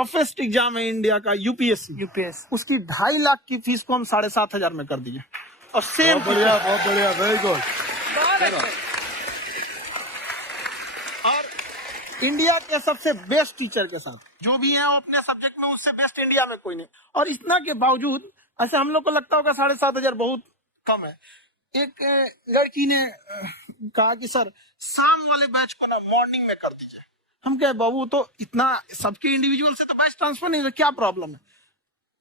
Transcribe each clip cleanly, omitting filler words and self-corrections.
Toughest exam है India का, UPSC, उसकी 2.5 लाख की फीस को हम 7,500 में कर दिए। और सेम बहुत बढ़िया, वेरी गुड। और इंडिया के सबसे बेस्ट टीचर के साथ जो भी है वो अपने सब्जेक्ट में उससे बेस्ट इंडिया में कोई नहीं। और इतना के बावजूद ऐसे हम लोग को लगता होगा 7,500 बहुत कम है। एक लड़की ने कहा कि सर शाम वाले बैच को ना मॉर्निंग में कर दीजिए। हम कहे बाबू तो इतना सबके इंडिविजुअल से तो बैच ट्रांसफर नहीं है, क्या प्रॉब्लम है?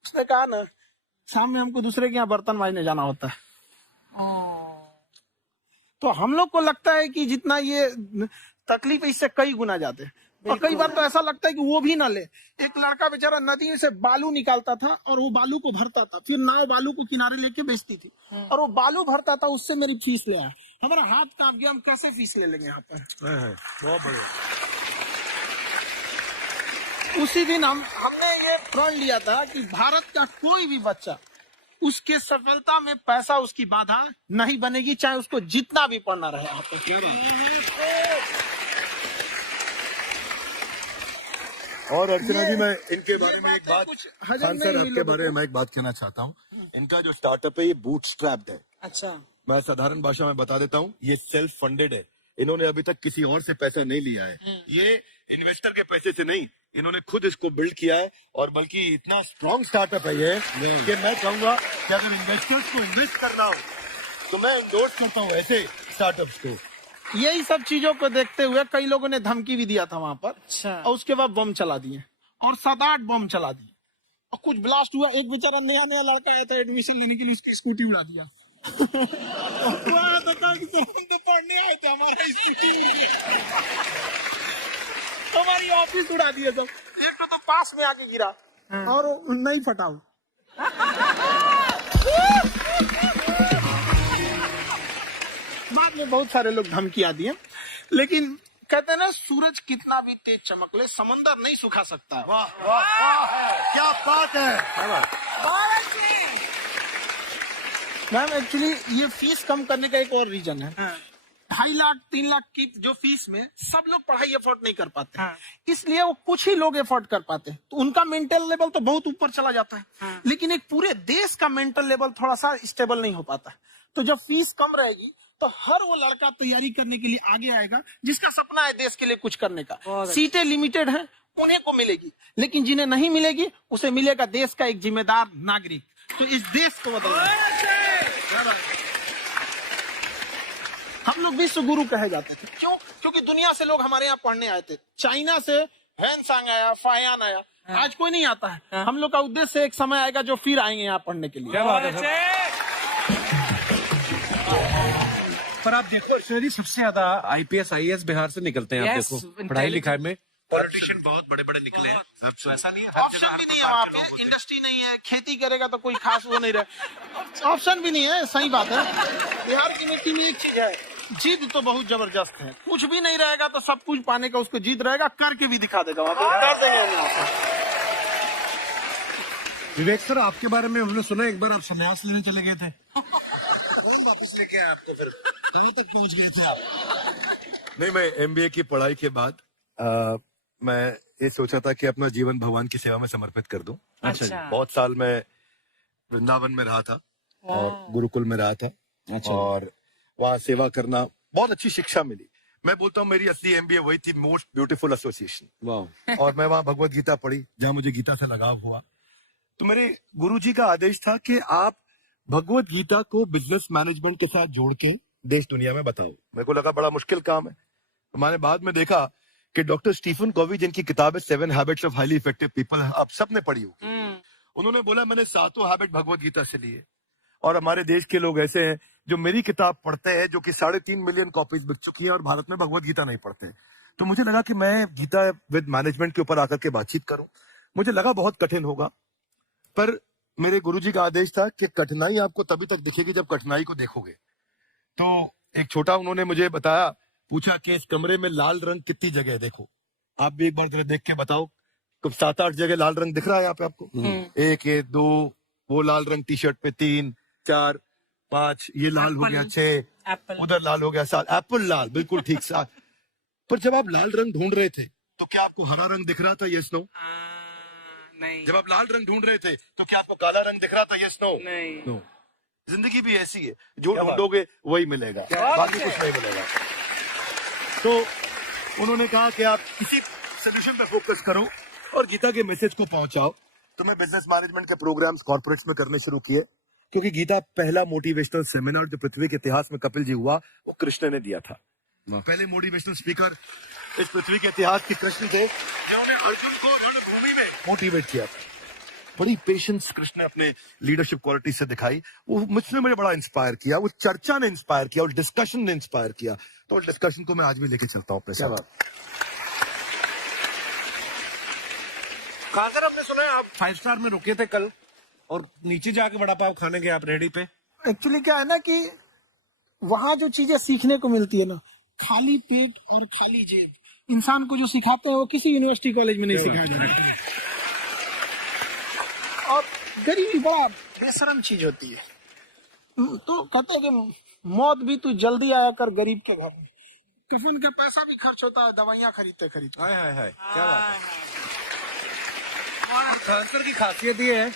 उसने कहा ना शाम में हमको दूसरे के यहाँ बर्तन मांजने जाना होता है। तो हम लोग को लगता है कि जितना ये तकलीफ है इससे कई गुना जाते हैं। और कई बार तो ऐसा लगता है कि वो भी ना ले। एक लड़का बेचारा नदी से बालू निकालता था और वो बालू को भरता था, फिर नाव बालू को किनारे लेके बेचती थी और वो बालू भरता था, उससे मेरी फीस ले आया। हमारा हाथ कांप गया, हम कैसे फीस ले लेंगे यहाँ पर? बहुत बढ़िया। उसी दिन हमने ये प्रण लिया था कि भारत का कोई भी बच्चा उसके सफलता में पैसा उसकी बाधा नहीं बनेगी, चाहे उसको जितना भी पढ़ना रहे। और अर्चना जी, मैं इनके बारे में एक बात, खान सर आपके बारे में मैं एक बात कहना चाहता हूँ। इनका जो स्टार्टअप है ये बूटस्ट्रैप्ड है। अच्छा, मैं साधारण भाषा में बता देता हूँ, ये सेल्फ फंडेड है। इन्होंने अभी तक किसी और से पैसा नहीं लिया है, ये इन्वेस्टर के पैसे से नहीं, इन्होंने खुद इसको बिल्ड किया है। और बल्कि इतना स्ट्रॉन्ग स्टार्टअप है ये कि मैं कहूंगा कि अगर इन्वेस्टर्स को इन्वेस्ट करना हो तो मैं इंडोर्स करता हूँ ऐसे स्टार्टअप्स को। यही सब चीजों को देखते हुए कई लोगों ने धमकी भी दिया था वहां पर। अच्छा। और उसके बाद बम चला दिए और 7-8 बम चला दिए और कुछ ब्लास्ट हुआ। एक बेचारा नया लड़का आया था एडमिशन लेने के लिए, उसकी स्कूटी उड़ा दिया। तो पढ़ने आए थे, हमारा स्कूटी हमारी ऑफिस उड़ा दिए सब। एक तो पास में आके गिरा और नहीं फटा। बाद में बहुत सारे लोग धमकियां दिए, लेकिन कहते हैं ना सूरज कितना भी तेज चमक ले समंदर नहीं सुखा सकता। वाह वाह वाह, क्या बात है। मैम एक्चुअली ये फीस कम करने का एक और रीजन है। 2.5 लाख 3 लाख की जो फीस में सब लोग पढ़ाई अफोर्ड नहीं कर पाते। इसलिए वो कुछ ही लोग अफोर्ड कर पाते हैं, तो उनका मेंटल लेवल तो बहुत ऊपर चला जाता है। लेकिन एक पूरे देश का मेंटल लेवल थोड़ा सा स्टेबल नहीं हो पाता। तो जब फीस कम रहेगी तो हर वो लड़का तैयारी करने के लिए आगे आएगा जिसका सपना है देश के लिए कुछ करने का। सीटें लिमिटेड हैं, उन्हें को मिलेगी, लेकिन जिन्हें नहीं मिलेगी उसे मिलेगा देश का एक जिम्मेदार नागरिक। तो इस देश को बदलना। हम लोग विश्व गुरु कहे जाते थे, क्यों? क्योंकि दुनिया से लोग हमारे यहाँ पढ़ने आए थे। चाइना से हैंसांग आया, फायान आया, आज कोई नहीं आता है। हम लोग का उद्देश्य एक समय आएगा जो फिर आएंगे यहाँ पढ़ने के लिए। क्या बात है। पर आप देखो अर्चना जी, सबसे ज्यादा IPS IAS बिहार से निकलते हैं। आप देखो पढ़ाई लिखाई में पॉलिटिशियन बहुत बड़े बड़े निकले हैं। तो ऐसा नहीं है, ऑप्शन भी नहीं है वहाँ पे, इंडस्ट्री नहीं है, खेती करेगा तो कोई खास वो नहीं रहे, ऑप्शन भी नहीं है। सही बात है। बिहार की मिट्टी में एक चीज है, जिद तो बहुत जबरदस्त है। कुछ भी नहीं रहेगा तो सब कुछ पाने का उसको जिद रहेगा, करके भी दिखा देगा वहाँ पे। विवेक सर, आपके बारे में हमने सुना एक बार आप संन्यास लेने चले गए थे। वापस लेके आए आपको, फिर कहाँ तक पहुँच गए थे आप? नहीं, मैं MBA की पढ़ाई के बाद मैं ये सोचा था कि अपना जीवन भगवान की सेवा में समर्पित कर दूं। अच्छा। बहुत साल मैं वृंदावन में रहा था और गुरुकुल में रहा था। अच्छा। और वहाँ सेवा करना, बहुत अच्छी शिक्षा मिली। मैं बोलता हूँ मेरी असली MBA वही थी, मोस्ट ब्यूटीफुल एसोसिएशन। वाह। और मैं वहाँ भगवत गीता पढ़ी, जहाँ मुझे गीता से लगाव हुआ। तो मेरे गुरुजी का आदेश था कि आप भगवत गीता को बिजनेस मैनेजमेंट के साथ जोड़ के देश दुनिया में बताओ। मेरे को लगा बड़ा मुश्किल काम है। तो मैंने बाद में देखा कि डॉक्टर स्टीफन कॉवी, जिनकी किताब है 7 habits of highly effective people, आप सबने पढ़ी होगी। उन्होंने बोला मैंने 7 हैबिट भगवत गीता से लिए। और हमारे देश के लोग ऐसे हैं जो मेरी किताब पढ़ते हैं, जो कि 3.5 मिलियन कॉपीज बिक चुकी है, और भारत में भगवत गीता नहीं पढ़ते हैं। तो मुझे लगा कि मैं गीता विद मैनेजमेंट के ऊपर आकर के बातचीत करूं। मुझे लगा बहुत कठिन होगा, पर मेरे गुरुजी का आदेश था कि कठिनाई आपको तभी तक दिखेगी जब कठिनाई को देखोगे। तो एक छोटा उन्होंने मुझे बताया, पूछा कि इस कमरे में लाल रंग कितनी जगह है, देखो आप भी एक बार जरा देख के बताओ। तो 7-8 जगह लाल रंग दिख रहा है यहाँ पे आपको। 1 2 वो लाल रंग टी शर्ट पे, 3 4 5 ये लाल हो गया, 6 उधर लाल हो गया, 7 एप्पल लाल, बिल्कुल ठीक 7। पर जब आप लाल रंग ढूंढ रहे थे तो क्या आपको हरा रंग दिख रहा था? Yes no? नहीं। जब आप लाल रंग ढूंढ रहे थे तो क्या आपको काला रंग दिख रहा था? Yes no? नहीं। जिंदगी भी ऐसी है, जो ढूंढोगे वही मिलेगा, बाकी कुछ नहीं मिलेगा। तो उन्होंने कहा कि आप इसी सोल्यूशन पे फोकस करो और गीता के मैसेज को पहुंचाओ। तो मैं बिजनेस मैनेजमेंट के प्रोग्राम्स कॉर्पोरेट्स में करने शुरू किए, क्योंकि गीता पहला मोटिवेशनल सेमिनार जो पृथ्वी के इतिहास में कपिल जी हुआ, वो कृष्ण ने दिया था। पहले मोटिवेशनल स्पीकर इस पृथ्वी के इतिहास के कृष्ण थे, जिन्होंने अर्जुन को रणभूमि में मोटिवेट किया था। बड़ी पेशेंस कृष्ण ने अपने लीडरशिप क्वालिटी से दिखाई, वो मुझसे मुझे बड़ा इंस्पायर किया, वो चर्चा ने इंस्पायर किया, और डिस्कशन ने इंस्पायर किया। तो उस डिस्कशन को मैं आज भी लेके चलता हूँ अपने साथ। खान सर, आपने सुना है आप 5 स्टार में रुके थे कल और नीचे जाके वड़ा पाव खाने गए आप रेडी पे? एक्चुअली क्या है ना कि वहां जो चीजें सीखने को मिलती है ना, खाली पेट और खाली जेब इंसान को जो सिखाते हैं वो किसी यूनिवर्सिटी कॉलेज में नहीं सिखाया जाता। और गरीबी बड़ा बेशरम चीज होती है। तो कहते हैं कि मौत भी तू जल्दी आया कर गरीब के घर में। कफन का पैसा भी खर्च होता है, दवाइयां खरीदते हाय हाय हाय, क्या बात है। खान सर की खासियत ये है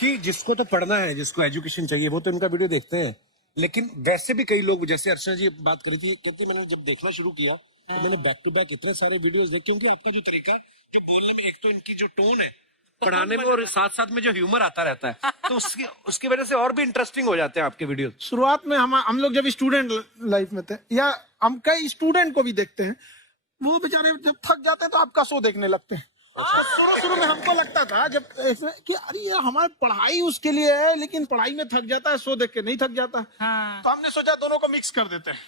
कि जिसको तो पढ़ना है, जिसको एजुकेशन चाहिए, वो तो इनका वीडियो देखते हैं, लेकिन वैसे भी कई लोग, जैसे अर्चना जी बात करी थी, कहते मैंने जब देखना शुरू किया तो मैंने बैक टू बैक इतने सारे वीडियोस देखे, क्योंकि आपका जो तरीका है जो बोलने में, एक तो इनकी जो टोन है पढ़ाने में, और साथ साथ में जो ह्यूमर आता रहता है, तो उसकी वजह से और भी इंटरेस्टिंग हो जाते हैं आपके वीडियो। शुरुआत में हम लोग जब स्टूडेंट लाइफ में थे, या हम कई स्टूडेंट को भी देखते हैं, वो बेचारे जब थक जाते हैं तो आपका शो देखने लगते हैं। शुरू में हमको लगता था जब कि अरे ये हमारी पढ़ाई उसके लिए है, लेकिन पढ़ाई में थक जाता है, शो देख के नहीं थक जाता। हाँ। तो हमने सोचा दोनों को मिक्स कर देते हैं।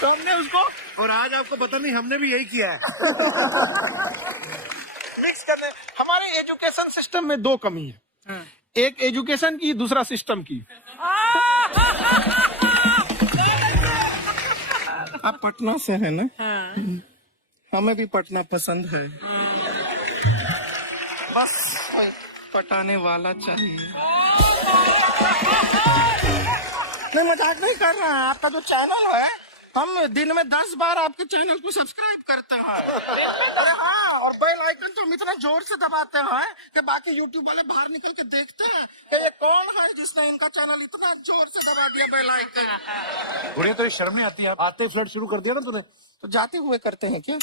तो हमने उसको, और आज आपको पता नहीं, हमने भी यही किया है। मिक्स करने। हमारे एजुकेशन सिस्टम में 2 कमी है, एक एजुकेशन की, दूसरा सिस्टम की। आप पटना से है ना? हमें भी पटना पसंद है, बस पटाने वाला चाहिए। नहीं, मजाक नहीं कर रहा है। आपका जो चैनल है, हम दिन में 10 बार आपके चैनल को सब्सक्राइब करते हैं। हाँ, और बेल आइकन तो हम इतना जोर से दबाते हैं कि बाकी यूट्यूब वाले बाहर निकल के देखते हैं कि ये कौन है जिसने इनका चैनल इतना जोर से दबा दिया बेल आइकन। बुढ़िया, तो शर्म नहीं आती है? आते ही फ्लर्ट शुरू कर दिया ना तूने? तो जाते हुए करते हैं क्या?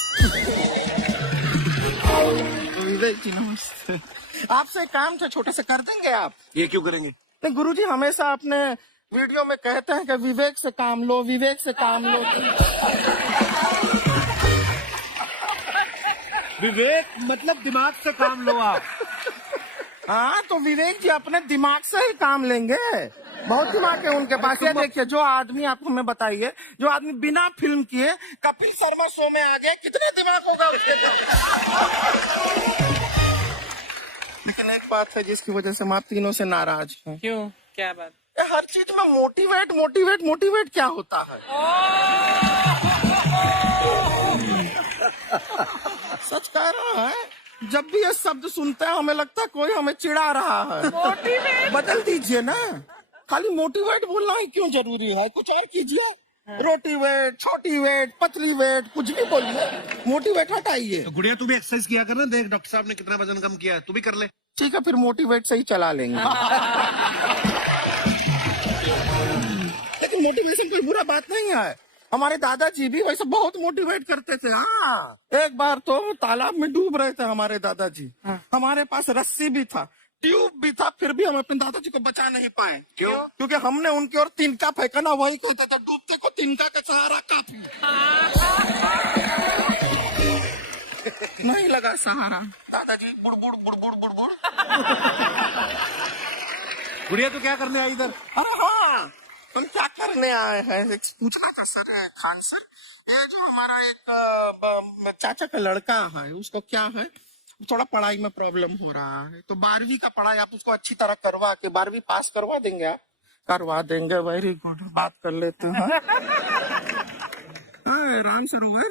विवेक जी नमस्ते। आपसे काम था छोटे से, कर देंगे आप? ये क्यों करेंगे? नहीं, गुरुजी हमेशा अपने वीडियो में कहते हैं कि विवेक से काम लो, विवेक से काम लो। विवेक मतलब दिमाग से काम लो आप। हाँ, तो विवेक जी अपने दिमाग से ही काम लेंगे, बहुत दिमाग है उनके पास। ये देखिए, जो आदमी, आप हमें बताइए, जो आदमी बिना फिल्म किए कपिल शर्मा शो में आ गया, कितना दिमाग होगा उसके पास। लेकिन एक बात है जिसकी वजह से हम आप तीनों से नाराज हैं। क्यों? क्या बात? हर चीज में मोटिवेट मोटिवेट मोटिवेट क्या होता है? सच कह रहा है, जब भी ये शब्द सुनते हैं हमें लगता है कोई हमें चिढ़ा रहा है। मोटिवेट बदल दीजिए ना, खाली मोटिवेट बोलना ही क्यों जरूरी है? कुछ और कीजिए। रोटी वेट, छोटी वेट, पतली वेट, कुछ भी बोलिए, मोटिवेट हटाइए। तो गुड़िया, तू भी एक्सरसाइज किया कर ना, देख डॉक्टर साहब ने कितना वजन कम किया है, तू भी कर ले। ठीक है, फिर मोटिवेट से ही चला लेंगे। लेकिन मोटिवेशन कोई बुरा बात नहीं है। हमारे दादाजी भी वैसे बहुत मोटिवेट करते थे। हाँ, एक बार तो तालाब में डूब रहे थे हमारे दादाजी। हमारे पास रस्सी भी था, ट्यूब भी था, फिर भी हम अपने दादाजी को बचा नहीं पाए। क्यों? क्योंकि हमने उनकी ओर तिनका फेंका ना, वही कहते थे डूबते को तिनका का सहारा काफी। नहीं लगा सहारा, दादाजी बुड़बुड़ बुड़बुड़ बुड़बुड़। गुड़िया, तू क्या करने आई इधर? अरे हाँ, हम क्या करने आए हैं? पूछा था सर, खान सर, ये जो हमारा एक चाचा का लड़का है, उसको क्या है, थोड़ा पढ़ाई में प्रॉब्लम हो रहा है, तो 12वीं का पढ़ाई आप उसको अच्छी तरह करवा के 12वीं पास करवा देंगे आप? करवा देंगे, वेरी गुड, बात कर लेते हैं। राम सरोवर,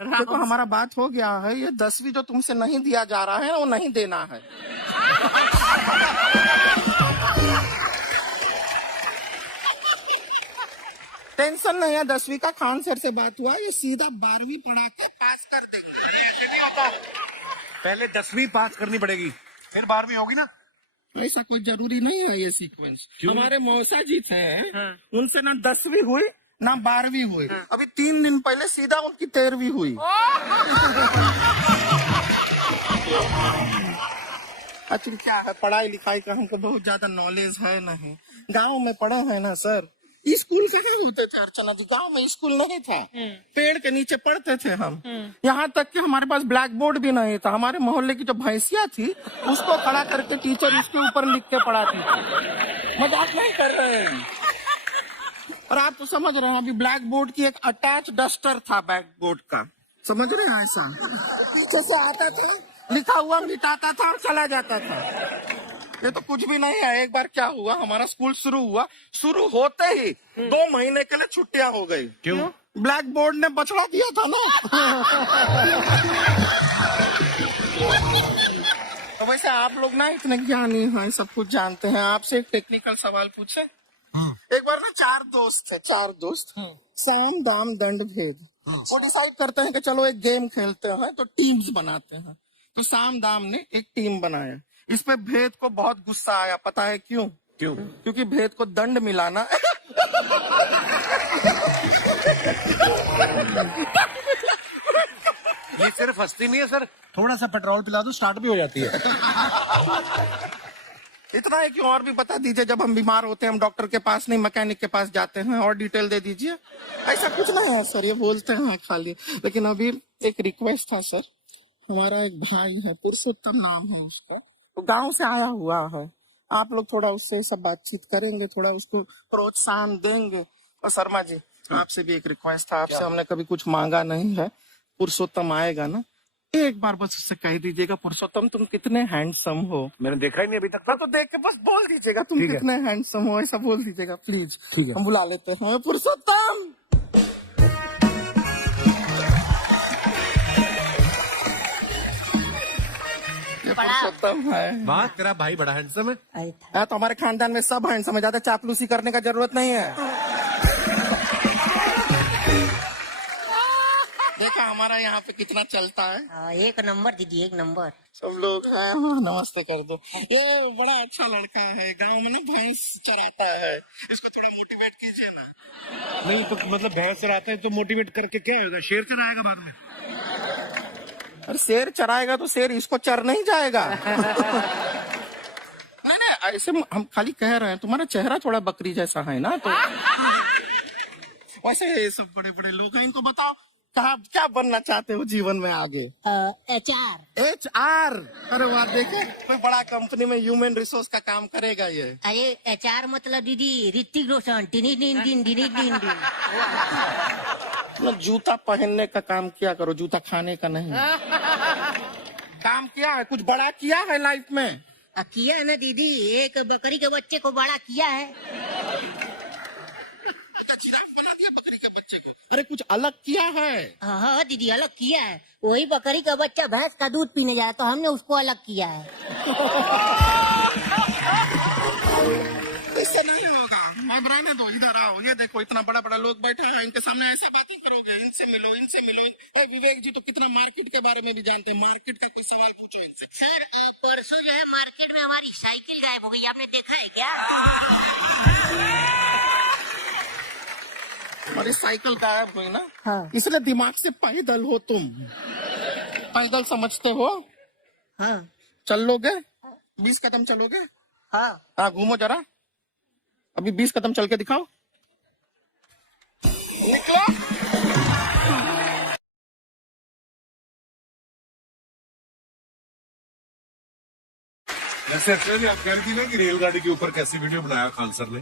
देखो हमारा बात हो गया है, ये 10वीं जो तुमसे नहीं दिया जा रहा है वो नहीं देना है। टेंशन नहीं है, 10वीं का खान सर से बात हुआ, ये सीधा 12वीं पढ़ा के पास कर देंगे। पहले 10वीं पास करनी पड़ेगी, फिर 12वीं होगी ना। ऐसा कोई जरूरी नहीं है ये सीक्वेंस। हमारे मौसा जी थे, उनसे ना 10वीं हुई ना 12वीं हुई, अभी 3 दिन पहले सीधा उनकी 13वीं हुई। अच्छा क्या है, पढ़ाई लिखाई का हमको बहुत ज्यादा नॉलेज है नहीं, गांव में पढ़े हैं ना सर। स्कूल कहाँ होते थे अर्चना जी, गांव में स्कूल नहीं था, पेड़ के नीचे पढ़ते थे हम। यहाँ तक कि हमारे पास ब्लैक बोर्ड भी नहीं था, हमारे मोहल्ले की जो भैंसिया थी उसको खड़ा करके टीचर उसके ऊपर लिख के पढ़ाती थी। मजाक नहीं कर रहे हैं। और आप तो समझ रहे हैं, अभी ब्लैक बोर्ड की एक अटैच डस्टर था बैक बोर्ड का, समझ रहे हैं, ऐसा पीछे से आता था, लिखा हुआ मिटाता था और चला जाता था। ये तो कुछ भी नहीं है। एक बार क्या हुआ, हमारा स्कूल शुरू हुआ, शुरू होते ही 2 महीने के लिए छुट्टियां हो गई। क्यों? ब्लैक बोर्ड ने बछड़ा दिया था ना। तो वैसे आप लोग ना इतने ज्ञानी हैं, सब कुछ जानते हैं। आपसे एक टेक्निकल सवाल पूछे। एक बार ना 4 दोस्त थे, 4 दोस्त, साम दाम दंड भेद। वो डिसाइड करते हैं कि चलो एक गेम खेलते हैं, तो टीम्स बनाते हैं। तो साम दाम ने एक टीम बनाया। इस पे भेद को बहुत गुस्सा आया, पता है क्यों? क्यों? क्योंकि भेद को दंड मिलाना ये सिर्फ हंसती नहीं है सर, थोड़ा सा पेट्रोल पिला दो स्टार्ट भी हो जाती है। इतना है कि और भी बता दीजिए, जब हम बीमार होते हैं हम डॉक्टर के पास नहीं मैकेनिक के पास जाते हैं, और डिटेल दे दीजिए। ऐसा कुछ नहीं है सर, ये बोलते हैं खाली। लेकिन अभी एक रिक्वेस्ट था सर, हमारा एक भाई है, पुरुषोत्तम नाम है उसका, तो गांव से आया हुआ है, आप लोग थोड़ा उससे सब बातचीत करेंगे, थोड़ा उसको प्रोत्साहन देंगे। और शर्मा जी आपसे भी एक रिक्वेस्ट था, आपसे हमने कभी कुछ मांगा नहीं है, पुरुषोत्तम आएगा ना, एक बार बस उससे कह दीजिएगा, पुरुषोत्तम तुम कितने हैंडसम हो। मैंने देखा ही नहीं अभी तक। तो देख के बस बोल दीजिएगा तुम कितने हैंडसम हो, ऐसा बोल दीजिएगा प्लीज। ठीक है, हम बुला लेते हैं पुरुषोत्तम। पुरुषोत्तम है। वाह, तेरा भाई बड़ा हैंडसम है। तो हमारे खानदान में सब हैंडसम है, ज्यादा चापलूसी करने का जरूरत नहीं है। देखा हमारा यहाँ पे कितना चलता है। एक नंबर दीदी, एक नंबर। सब लोग हैं, हाँ, नमस्ते कर दो। ये बड़ा अच्छा लड़का है, गांव में ना भैंस चराता है, इसको थोड़ा मोटिवेट कीजिए ना। नहीं तो मतलब भैंस चराते हैं तो मोटिवेट करके क्या होगा, शेर चराएगा बाद में। अरे शेर चराएगा तो शेर इसको चर नहीं जाएगा। नहीं नहीं, ऐसे हम खाली कह रहे हैं, तुम्हारा चेहरा थोड़ा बकरी जैसा है ना, तो वैसे ये सब बड़े बड़े लोग हैं, इनको बताओ कहा क्या बनना चाहते हो जीवन में आगे? HR। अरे वाह, देखे कोई बड़ा कंपनी में ह्यूमन रिसोर्स का काम करेगा ये। अरे HR मतलब दीदी ऋतिक रोशन, टिनी दिन दिन दिन दिन दिन। मतलब जूता पहनने का काम किया करो, जूता खाने का नहीं। काम किया है, कुछ बड़ा किया है लाइफ में? किया है ना दीदी, एक बकरी के बच्चे को बड़ा किया है। जिराफ बना दिया बकरी के बच्चे को। अरे कुछ अलग किया है? हाँ दीदी, अलग किया है। वही बकरी का बच्चा भैंस का दूध पीने जाए तो हमने उसको अलग किया है। इससे नहीं होगा, अब रहने दो, इधर आओ। ये देखो इतना बड़ा बड़ा लोग बैठा है, इनके सामने ऐसे बातें करोगे, इनसे मिलो इनसे मिलो। विवेक जी तो कितना मार्केट के बारे में भी जानते हैं, मार्केट का कोई सवाल पूछो इनसे। सर परसों जो है मार्केट में हमारी साइकिल गायब हो गई, आपने देखा है क्या? हमारी साइकिल गायब हुई ना, हाँ। इसलिए दिमाग से पैदल हो तुम, पैदल समझते हो? हाँ। चल लोगे 20 कदम चलोगे? हाँ। घूमो जरा, अभी 20 कदम चल के दिखाओ, निकलो। जैसे अच्छा जी आप कह रही थी ना कि रेलगाड़ी के ऊपर कैसी वीडियो बनाया खान सर ने,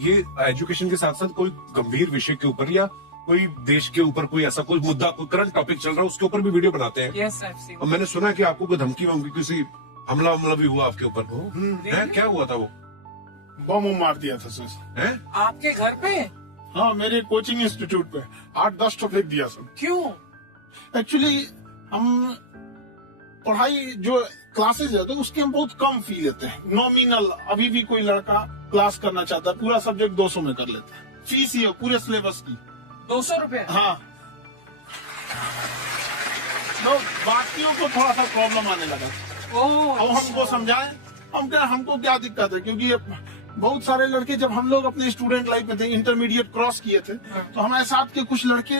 ये एजुकेशन के साथ साथ कोई गंभीर विषय के ऊपर या कोई देश के ऊपर कोई ऐसा कोई मुद्दा, कोई करंट टॉपिक चल रहा है उसके ऊपर भी वीडियो बनाते हैं। Yes, I've seen. और मैंने सुना कि आपको कोई धमकी वमकी, किसी हमला भी हुआ आपके ऊपर, है क्या हुआ था? वो बम मार दिया था सर। है आपके घर पे? हाँ, मेरे कोचिंग इंस्टीट्यूट पे 8-10 तो फेंक दिया सर। क्यों? एक्चुअली हम पढ़ाई जो क्लासेज है तो उसके हम बहुत कम फी लेते हैं, नॉमिनल। अभी भी कोई लड़का क्लास करना चाहता है, पूरा सब्जेक्ट 200 में कर लेता है, फीस ही है पूरे सिलेबस की। 200 रुपए। हाँ, तो बाकियों को थोड़ा सा प्रॉब्लम आने लगा। अब हमको समझाएं, हमको क्या दिक्कत है, क्योंकि बहुत सारे लड़के जब हम लोग अपने स्टूडेंट लाइफ में थे, इंटरमीडिएट क्रॉस किए थे, तो हमारे साथ के कुछ लड़के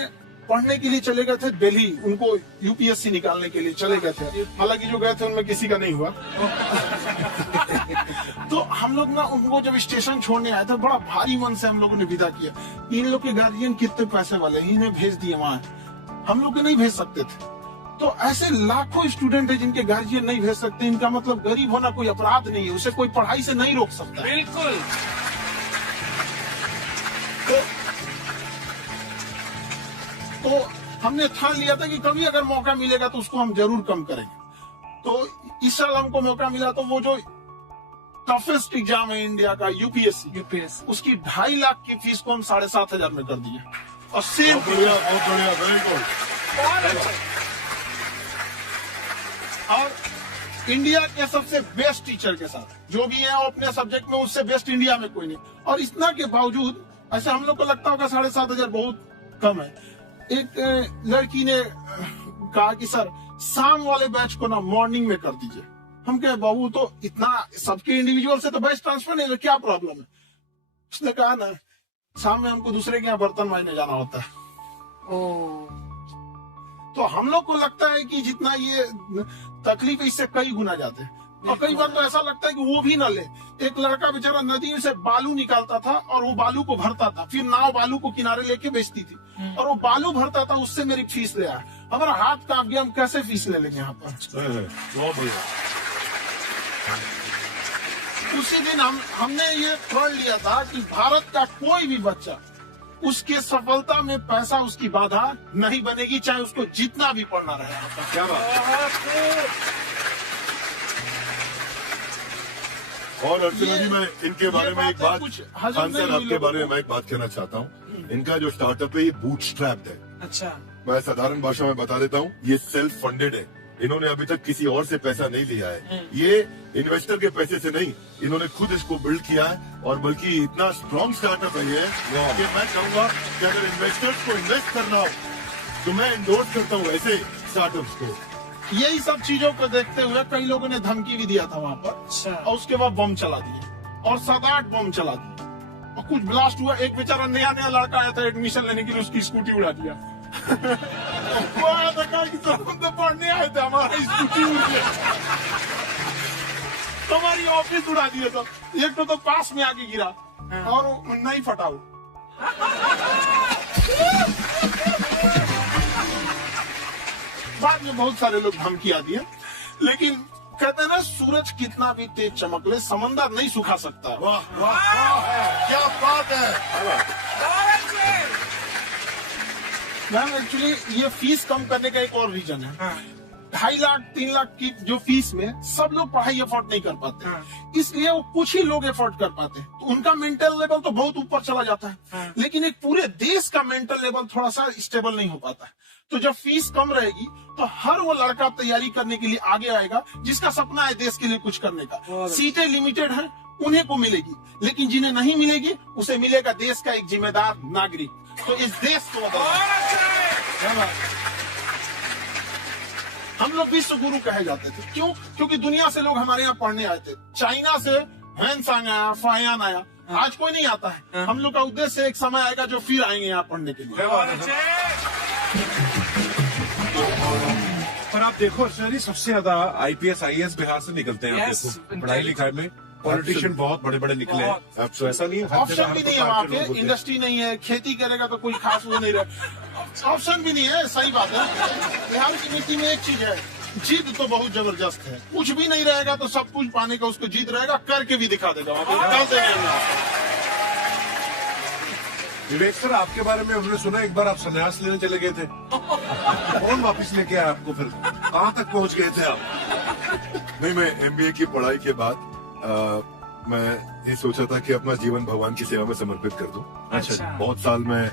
पढ़ने के लिए चले गए थे दिल्ली, उनको यूपीएससी निकालने के लिए चले गए थे। हालांकि जो गए थे उनमें किसी का नहीं हुआ। तो हम लोग ना उनको जब स्टेशन छोड़ने आए थे, बड़ा भारी मन से हम लोगों ने विदा किया। इन लोग के गार्जियन कितने पैसे वाले हैं, इन्हें भेज दिए वहां, हम लोग के नहीं भेज सकते थे। तो ऐसे लाखों स्टूडेंट है जिनके गार्जियन नहीं भेज सकते। इनका मतलब गरीब होना कोई अपराध नहीं है, उसे कोई पढ़ाई से नहीं रोक सकता। बिल्कुल। तो हमने ठान लिया था कि कभी अगर मौका मिलेगा तो उसको हम जरूर कम करेंगे। तो इस साल हमको मौका मिला, तो वो जो टफेस्ट एग्जाम है इंडिया का, यूपीएससी, उसकी 2.5 लाख की फीस को हम 7,500 में कर दिए। और सेम बहुत बढ़िया, वेरी गुड। और इंडिया के सबसे बेस्ट टीचर के साथ जो भी है, वो अपने सब्जेक्ट में उससे बेस्ट इंडिया में कोई नहीं। और इतना के बावजूद ऐसे हम लोग को लगता होगा 7,500 बहुत कम है। एक लड़की ने कहा कि सर शाम वाले बैच को ना मॉर्निंग में कर दीजिए। हम कहे बाबू, तो इतना सबके इंडिविजुअल से तो बैच ट्रांसफर नहीं, क्या प्रॉब्लम है? उसने कहा ना, शाम में हमको दूसरे के यहाँ बर्तन मांजने जाना होता है। तो हम लोग को लगता है कि जितना ये तकलीफ, इससे कई गुना जाते हैं। और कई बार तो ऐसा लगता है कि वो भी न ले। एक लड़का बेचारा नदी में से बालू निकालता था और वो बालू को भरता था, फिर नाव बालू को किनारे लेके बेचती थी, और वो बालू भरता था, उससे मेरी फीस ले आया। हमारा हाथ कांप गया, हम कैसे फीस ले लेंगे यहाँ पर। बहुत बढ़िया। उसी दिन हमने ये प्रण लिया था कि भारत का कोई भी बच्चा, उसके सफलता में पैसा उसकी बाधा नहीं बनेगी, चाहे उसको जितना भी पढ़ना रहे। क्या बात। और अर्चना जी, मैं इनके बारे में एक बात, खान सर आपके बारे में मैं एक बात कहना चाहता हूँ। इनका जो स्टार्टअप है ये बूटस्ट्रैप्ड है। अच्छा। मैं साधारण भाषा में बता देता हूँ, ये सेल्फ फंडेड है। इन्होंने अभी तक किसी और से पैसा नहीं लिया है, ये इन्वेस्टर के पैसे से नहीं, इन्होंने खुद इसको बिल्ड किया है। और बल्कि इतना स्ट्रॉन्ग स्टार्टअप है ये कि मैं कहूँगा कि अगर इन्वेस्टर्स को इन्वेस्ट करना हो तो मैं इंडोर्स करता हूँ ऐसे स्टार्टअप्स को। यही सब चीजों को देखते हुए कई लोगों ने धमकी भी दिया था वहाँ पर, और उसके बाद बम चला दिए, और 7-8 बम चला दिए, और कुछ ब्लास्ट हुआ। एक बेचारा नया लड़का आया था एडमिशन लेने के लिए, उसकी स्कूटी उड़ा दिया। वो आया था, कहा कि सर हम तो पढ़ने आए थे, हमारा स्कूटी उड़ गया, हमारी ऑफिस उड़ा दिया सब। एक तो पास में आके गिरा और नहीं फटा वो। बाद में बहुत सारे लोग धमकियां दिए, लेकिन कहते हैं ना, सूरज कितना भी तेज चमक ले, समंदर नहीं सुखा सकता। वाह वाह वाह, क्या बात है। मैम एक्चुअली ये फीस कम करने का एक और रीजन है। 2.5 लाख 3 लाख की जो फीस में सब लोग पढ़ाई अफोर्ड नहीं कर पाते, इसलिए वो कुछ ही लोग अफोर्ड कर पाते हैं। तो उनका मेंटल लेवल तो बहुत ऊपर चला जाता है, लेकिन एक पूरे देश का मेंटल लेवल थोड़ा सा स्टेबल नहीं हो पाता है। तो जब फीस कम रहेगी तो हर वो लड़का तैयारी करने के लिए आगे आएगा जिसका सपना है देश के लिए कुछ करने का। सीटें लिमिटेड है, उन्हें को मिलेगी, लेकिन जिन्हें नहीं मिलेगी उसे मिलेगा देश का एक जिम्मेदार नागरिक। तो इस देश को हम लोग विश्व गुरु कहे जाते थे। क्यों? क्योंकि दुनिया से लोग हमारे यहाँ पढ़ने आए थे। चाइना से हैंसांग आया, फायान आया, आज कोई नहीं आता है। हम लोग का उद्देश्य एक समय आएगा जो फिर आएंगे यहाँ पढ़ने के लिए। पर आप देखो अर्चना जी, सबसे ज्यादा IPS IAS बिहार से निकलते हैं। आप देखो पढ़ाई लिखाई में पॉलिटिशियन बहुत बड़े बड़े निकले हैं। अब तो ऐसा नहीं है, ऑप्शन भी नहीं है वहाँ पे, इंडस्ट्री नहीं है, खेती करेगा तो कोई खास वो नहीं रहे, ऑप्शन भी नहीं है। सही बात है। बिहार की नीति में एक चीज है, जिद तो बहुत जबरदस्त है। कुछ भी नहीं रहेगा तो सब कुछ पाने का उसको जिद रहेगा, करके भी दिखा देगा। विवेक सर, आपके बारे में हमने सुना एक बार आप संन्यास लेने चले गए थे। कौन वापस लेके आया आपको? फिर कहाँ तक पहुँच गए थे आप? नहीं, मैं MBA की पढ़ाई के बाद मैं ये सोचा था कि अपना जीवन भगवान की सेवा में समर्पित कर दूं। अच्छा। बहुत साल मैं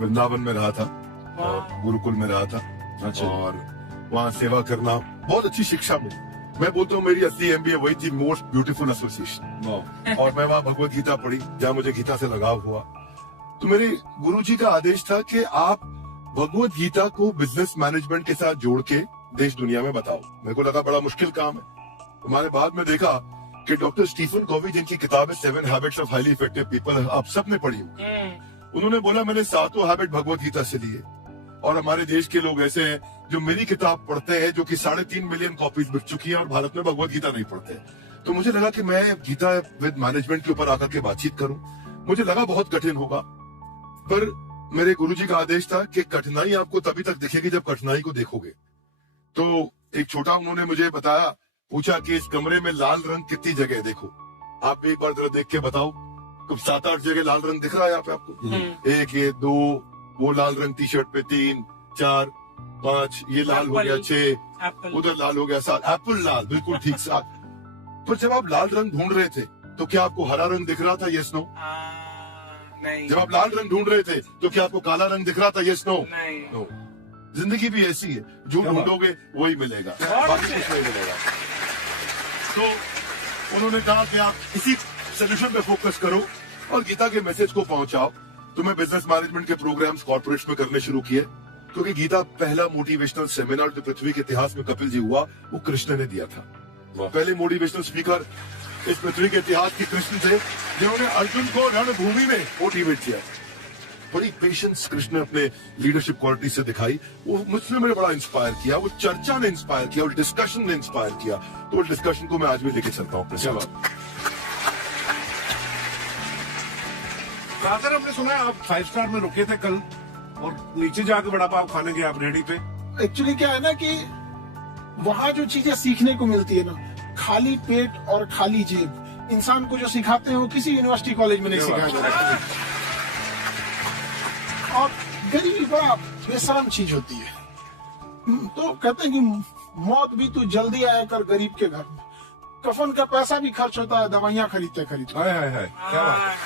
वृंदावन में रहा था और गुरुकुल में रहा था। अच्छा। और वहाँ सेवा करना बहुत अच्छी शिक्षा मिली। मैं बोलता हूँ मेरी असली MBA वही थी, मोस्ट ब्यूटीफुल एसोसिएशन। और मैं वहाँ भगवत गीता पढ़ी, जहाँ मुझे गीता से लगाव हुआ। तो मेरे गुरुजी का आदेश था कि आप भगवत गीता को बिजनेस मैनेजमेंट के साथ जोड़ के देश दुनिया में बताओ। मेरे को लगा बड़ा मुश्किल काम है। तो मैंने बाद में देखा कि डॉक्टर स्टीफन कॉवी, जिनकी किताब है 7 habits of highly effective people, आप सबने पढ़ी होगी। उन्होंने बोला मैंने 7 हैबिट भगवत गीता से लिए, और हमारे देश के लोग ऐसे हैं जो मेरी किताब पढ़ते हैं, जो कि 3.5 मिलियन कॉपीज बिक चुकी है, और भारत में भगवत गीता नहीं पढ़ते। तो मुझे लगा कि मैं गीता विद मैनेजमेंट के ऊपर आकर के बातचीत करूं। मुझे लगा बहुत कठिन होगा, पर मेरे गुरुजी का आदेश था कि कठिनाई आपको तभी तक दिखेगी जब कठिनाई को देखोगे। तो एक छोटा उन्होंने मुझे बताया, पूछा कि इस कमरे में लाल रंग कितनी जगह है, देखो आप एक बार जरा देख के बताओ। तो 7-8 जगह लाल रंग दिख रहा है यहाँ पे आपको। 1, ये 2, वो लाल रंग टी शर्ट पे 3, 4, 5, ये लाल हो गया 6, उधर लाल हो गया 7, एप्पल लाल, बिल्कुल ठीक 7। पर जब आप लाल रंग ढूंढ रहे थे तो क्या आपको हरा रंग दिख रहा था? Yes no? नहीं। जब आप लाल रंग ढूंढ रहे थे तो क्या आपको काला रंग दिख रहा था? Yes no? नहीं। नो। जिंदगी भी ऐसी है, जो ढूंढोगे वही मिलेगा, बाकी कुछ नहीं मिलेगा। तो उन्होंने कहा कि आप इसी सोल्यूशन पे फोकस करो और गीता के मैसेज को पहुंचाओ। तो मैं बिजनेस मैनेजमेंट के प्रोग्राम्स कॉर्पोरेट्स में करने शुरू किए, क्योंकि गीता पहला मोटिवेशनल सेमिनार जो पृथ्वी के इतिहास में कपिल जी हुआ, वो कृष्ण ने दिया था। पहले मोटिवेशनल स्पीकर इस पृथ्वी के इतिहास के कृष्ण थे, जिन्होंने अर्जुन को रणभूमि में मोटिवेट किया। बड़ी पेशेंस कृष्ण ने अपने लीडरशिप क्वालिटी से दिखाई। वो मुझसे मुझे बड़ा इंस्पायर किया, वो चर्चा ने इंस्पायर किया, वो डिस्कशन ने इंस्पायर किया। तो वो डिस्कशन को मैं आज भी लेके चलता हूँ। सर, हमने सुना है आप 5 स्टार में रुके थे कल, और नीचे जाके बड़ा पाव खाने गए आप रेडी पे। एक्चुअली क्या है ना कि वहाँ जो चीजें सीखने को मिलती है ना, खाली पेट और खाली जेब इंसान को जो सिखाते हैं वो किसी यूनिवर्सिटी कॉलेज में नहीं सिखाया जाता। और गरीबी बड़ा बेशरम चीज होती है। तो कहते हैं कि मौत भी तू जल्दी आया कर गरीब के घर में। कफन का पैसा भी खर्च होता है, दवाइयाँ खरीदते खरीदते। क्या बात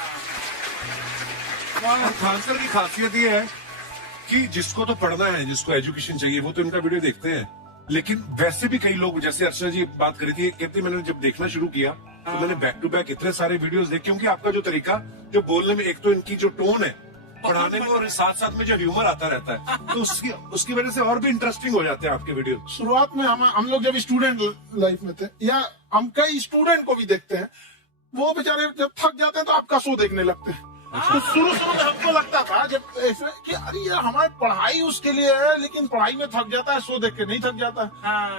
है। खानसर की खासियत ये है कि जिसको तो पढ़ना है, जिसको एजुकेशन चाहिए, वो तो इनका वीडियो देखते हैं। लेकिन वैसे भी कई लोग, जैसे अर्चना जी बात करी थी, कहते मैंने जब देखना शुरू किया तो मैंने बैक टू बैक इतने सारे वीडियोस देखे, क्योंकि आपका जो तरीका, जो बोलने में, एक तो इनकी जो टोन है पढ़ाने में, और साथ साथ में जो ह्यूमर आता रहता है, तो उसकी वजह से और भी इंटरेस्टिंग हो जाते हैं आपके वीडियो। शुरुआत में हम लोग जब स्टूडेंट लाइफ में थे, या हम कई स्टूडेंट को भी देखते हैं, वो बेचारे जब थक जाते हैं तो आपका शो देखने लगते हैं। तो शुरू में हमको लगता था जब ऐसे कि अरे यार हमारी पढ़ाई उसके लिए है, लेकिन पढ़ाई में थक जाता है, शो देख के नहीं थक जाता है।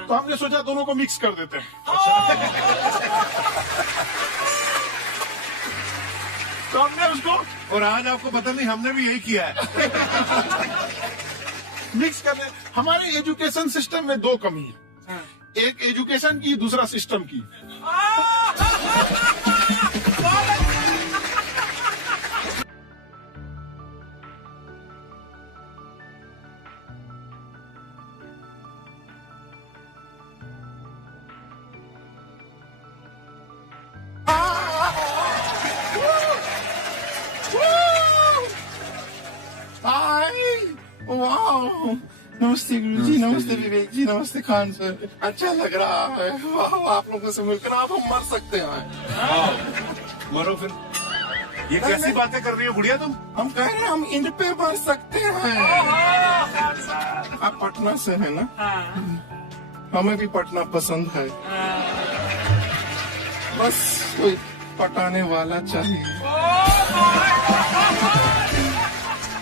तो हमने सोचा दोनों को मिक्स कर देते हैं। तो हमने उसको, और आज आपको पता नहीं, हमने भी यही किया है। मिक्स करने। हमारे एजुकेशन सिस्टम में 2 कमी है, एक एजुकेशन की, दूसरा सिस्टम की। वाह, नमस्ते गुरुजी, नमस्ते विवेक जी, नमस्ते खान सर। अच्छा लग रहा है। वाह, आप लोगों से मिलकर आप हम मर सकते हैं। मरो फिर। ये कैसी बातें कर रही हो गुड़िया तुम? हम कह रहे हैं हम इंड पे मर सकते हैं। आप पटना से है ना? हमें भी पटना पसंद है, बस कोई पटाने वाला चाहिए।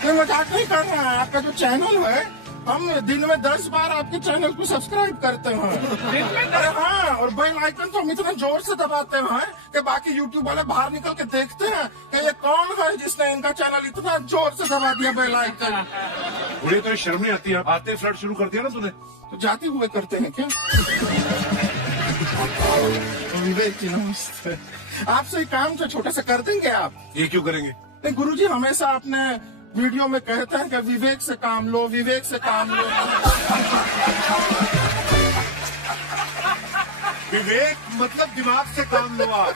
मैं मजाक नहीं कर रहा है। आपका जो चैनल है, हम दिन में 10 बार आपके चैनल को सब्सक्राइब करते हैं। अरे हाँ, और बेल आइकन तो हम इतना जोर से दबाते हैं कि बाकी यूट्यूब वाले बाहर निकल के देखते हैं कि ये कौन है जिसने इनका चैनल इतना जोर से दबा दिया बेल आइकन। बुढ़े तो शर्म नहीं आती है? आते फ्लर्ट शुरू कर दिया ना तूने? तो जाते हुए करते हैं क्या? विवेक जी नमस्ते। आपसे एक काम से छोटे से कर देंगे आप? ये क्यों करेंगे? नहीं गुरुजी, हमेशा आपने वीडियो में कहते हैं कि विवेक से काम लो, विवेक से काम लो। विवेक मतलब दिमाग से काम लो आप।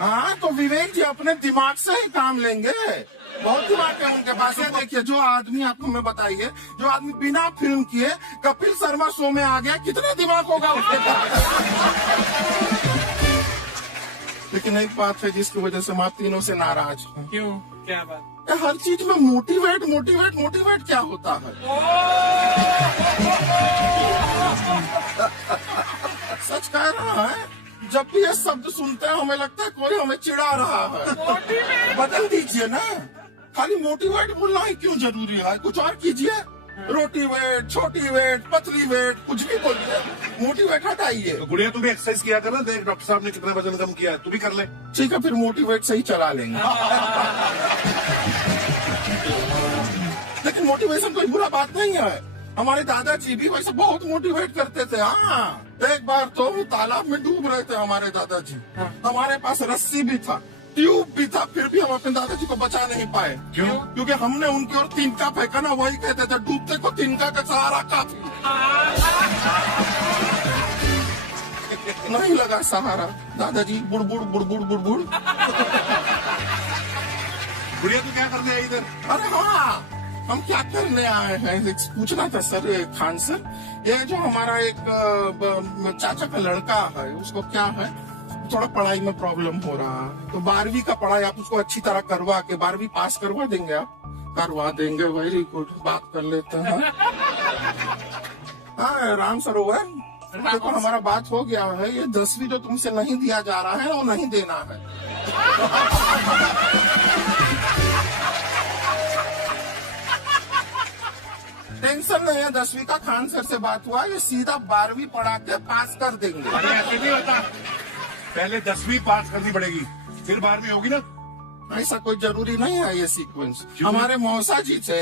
हाँ, तो विवेक जी अपने दिमाग से ही काम लेंगे। बहुत दिमाग है उनके पास। ये देखिए, जो आदमी, आपको मैं बताइए, जो आदमी बिना फिल्म किए कपिल शर्मा शो में आ गया, कितना दिमाग होगा उसके पास। लेकिन एक बात है जिसकी वजह से हम आप तीनों से नाराज हैं। क्यों? क्या बात? हर चीज में मोटिवेट मोटिवेट मोटिवेट क्या होता है? सच कह रहा है, जब भी ये शब्द सुनते हैं हमें लगता है कोई हमें चिढ़ा रहा है। बदल दीजिए ना, खाली मोटिवेट बोलना ही क्यों जरूरी है? कुछ और कीजिए, रोटी वेट, छोटी वेट, पतली वेट, कुछ भी बोलिए, मोटिवेट हटाइए। तो गुड़िया तू भी एक्सरसाइज किया कर ना, देख डॉक्टर साहब ने कितना वजन कम किया है, तू भी कर ले। ठीक है, फिर मोटिवेट से ही चला लेंगे। लेकिन मोटिवेशन कोई बुरा बात नहीं है। हमारे दादाजी भी वैसे बहुत मोटिवेट करते थे। हाँ, एक बार तो तालाब में डूब रहे थे हमारे दादाजी, हमारे पास रस्सी भी था, ट्यूब भी था, फिर भी हम अपने दादाजी को बचा नहीं पाए। क्यों? क्योंकि हमने उनकी ओर तिनका फेंका ना, वही कहते थे डूबते को तिनका का सहारा काफी। नहीं लगा सहारा, दादाजी बुड़बुड़ बुड़बुड़ बुड़बुड़। गुड़िया तू क्या करने आई इधर? अरे हाँ, हम क्या करने आए हैं पूछना था सर खान सर। ये जो हमारा एक चाचा का लड़का है, उसको क्या है, थोड़ा पढ़ाई में प्रॉब्लम हो रहा है, तो 12वीं का पढ़ाई आप उसको अच्छी तरह करवा के 12वीं पास करवा देंगे? आप करवा देंगे, वेरी गुड, बात कर लेते हैं। हाँ राम सरोवर, देखो हमारा बात हो गया है, ये 10वीं जो तुमसे नहीं दिया जा रहा है वो नहीं देना है। टेंशन नहीं है, 10वीं का खान सर से बात हुआ, ये सीधा 12वीं पढ़ा के पास कर देंगे। अरे ऐसे नहीं होता, पहले 10वीं पास करनी पड़ेगी, फिर 12वीं होगी ना। ऐसा कोई जरूरी नहीं है ये सीक्वेंस। हमारे मौसा जी थे,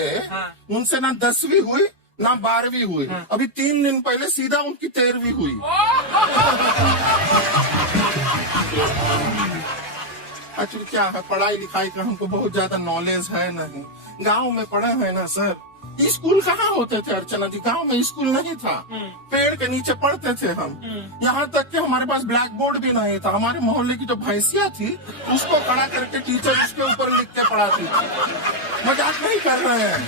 उनसे ना 10वीं हुई ना 12वीं हुई, अभी 3 दिन पहले सीधा उनकी 13वीं हुई। एक्चुअली क्या है, पढ़ाई लिखाई का हमको बहुत ज्यादा नॉलेज है नहीं, गांव में पढ़े हैं ना सर। स्कूल कहाँ होते थे अर्चना जी, गांव में स्कूल नहीं था, पेड़ के नीचे पढ़ते थे हम। यहाँ तक कि हमारे पास ब्लैक बोर्ड भी नहीं था, हमारे मोहल्ले की जो भैंसिया थी उसको खड़ा करके टीचर उसके ऊपर लिख के पढ़ाती थी। मजाक नहीं कर रहे हैं।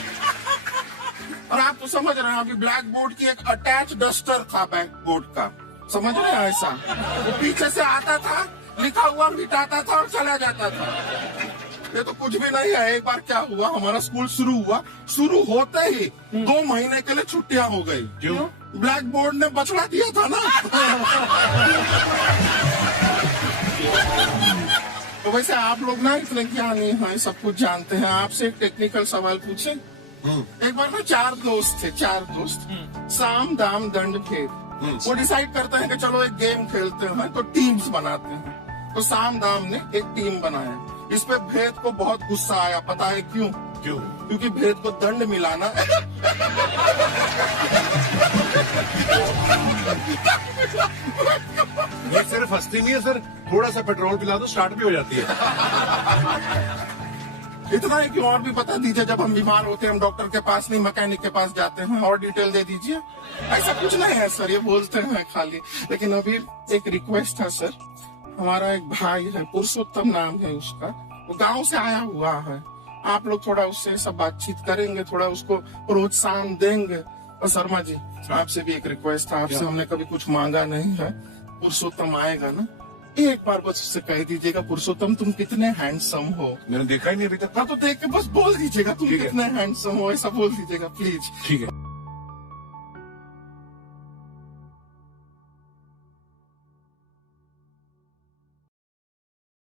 और आप तो समझ रहे हैं, अभी ब्लैक बोर्ड की एक अटैच डस्टर था ब्लैक बोर्ड का, समझ रहे हैं ऐसा, वो पीछे से आता था, लिखा हुआ मिटाता था और चला जाता था। ये तो कुछ भी नहीं है। एक बार क्या हुआ, हमारा स्कूल शुरू हुआ, शुरू होते ही 2 महीने के लिए छुट्टियां हो गई। क्यों? ब्लैक बोर्ड ने बछड़ा दिया था ना। तो वैसे आप लोग ना इतने ज्ञानी हैं, सब कुछ जानते हैं। आपसे एक टेक्निकल सवाल पूछे। एक बार ना 4 दोस्त थे, 4 दोस्त, साम दाम दंड भेद। वो डिसाइड करते हैं कि चलो एक गेम खेलते हैं, तो टीम्स बनाते हैं। तो साम दाम ने एक टीम बनाया, इस पे भेद को बहुत गुस्सा आया। पता है क्यों? क्यों? क्योंकि भेद को दंड मिला ना। ये सिर्फ हंसती नहीं है सर, थोड़ा सा पेट्रोल पिला दो स्टार्ट भी हो जाती है। इतना है कि और भी बता दीजिए, जब हम बीमार होते हैं हम डॉक्टर के पास नहीं मैकेनिक के पास जाते हैं, और डिटेल दे दीजिए। ऐसा कुछ नहीं है सर, ये बोलते हैं खाली। लेकिन अभी एक रिक्वेस्ट है सर, हमारा एक भाई है, पुरुषोत्तम नाम है उसका, वो गांव से आया हुआ है, आप लोग थोड़ा उससे सब बातचीत करेंगे, थोड़ा उसको प्रोत्साहन देंगे। और शर्मा जी, आपसे भी एक रिक्वेस्ट है, आपसे हमने कभी कुछ मांगा नहीं है, पुरुषोत्तम आएगा ना, एक बार बस उससे कह दीजिएगा, पुरुषोत्तम तुम कितने हैंडसम हो। मैंने देखा ही नहीं अभी तक। हाँ तो देख के बस बोल दीजिएगा तुम कितने हैंडसम हो, ऐसा बोल दीजिएगा प्लीज। ठीक है।